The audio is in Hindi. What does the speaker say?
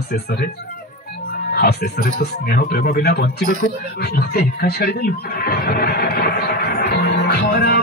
शेष तो स्नेह प्रेम बिना बंचा मत एका छाड़देलु खरा